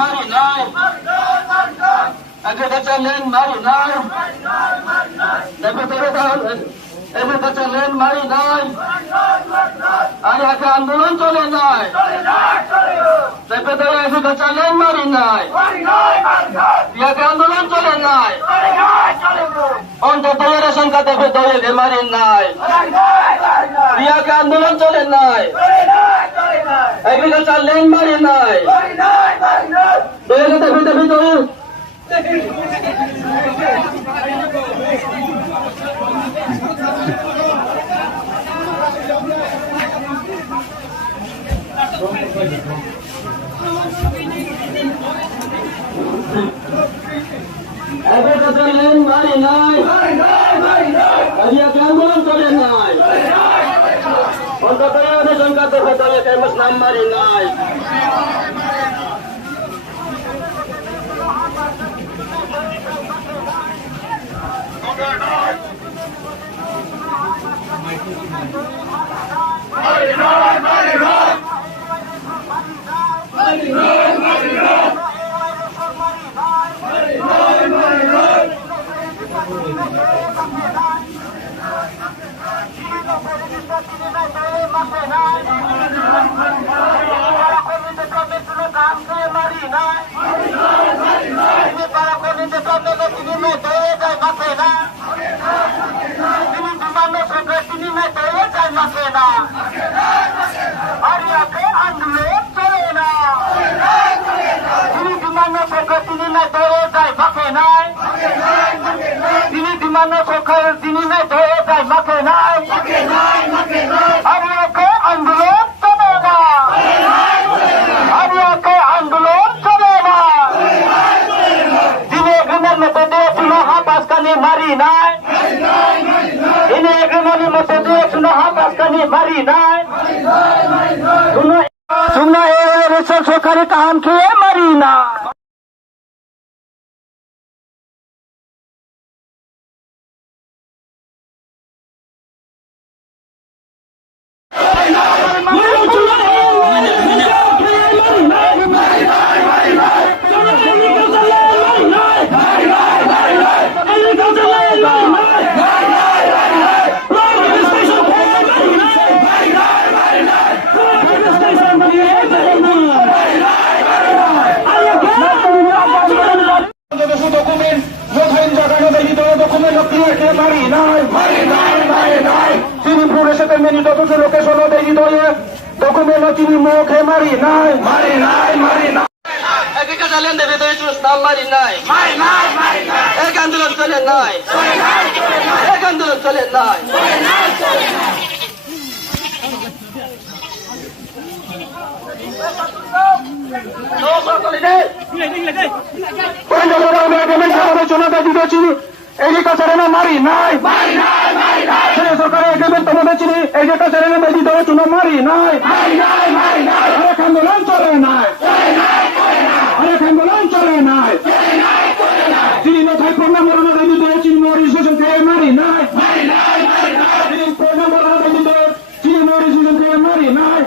মারি নাই আগে বাঁচালেন মারি নাই এবার বাঁচালেন মারি নাই আর আগে আন্দোলন চলে নাই এবার বাঁচালেন মারি নাই আগে আন্দোলন চলে নাই অন্তত রেশন কার্ডে দৌড়ে মারি নাই বিয়াকে আন্দোলন চলে নাই এগুলো চাললেন মারি নাই দৌড়ে দেখবি দেখবি দৌড় চলেন মারি নাই আন্দোলন চলে নাই অন্তত রেশন কার্ড নাম মারি নাই তিনি বিমান তিনি ধরে যায় মাকে নাই আরিয়াকে আন্দোলন চলে না আরিয়াকে আন্দোলন চলে না তিনি এগ্রিমেন্ট মতো দিয়েছিল হাফাসকানি মারি নাই তিনি এগ্রিমেন্টের মতো দিয়েছিল হাফাসকানি মারি নাই শুনো সরকারি কাহান খেয়ে মারি না তিনি মুখে মারি নাই এক আন্দোলন চলে নাই এক আন্দোলন চলে নাই এগ্রিকালচারে মারি নাই সরকারের এগ্রিমেন্ট তোমাদের চিনি এগ্রিকালচারে বেশি ধরে চুনো মারি নাই অনেক আন্দোলন চলে নাই অনেক আন্দোলন চলে নাই চিনি নথায় প্রণাম মরণা বেশি ধরে চিনি রেজিস্ট্রেশন থেকে মারি নাই চিনি প্রণাম মরণা বেশি ধরে চিনি রেজিস্ট্রেশন থেকে মারি নাই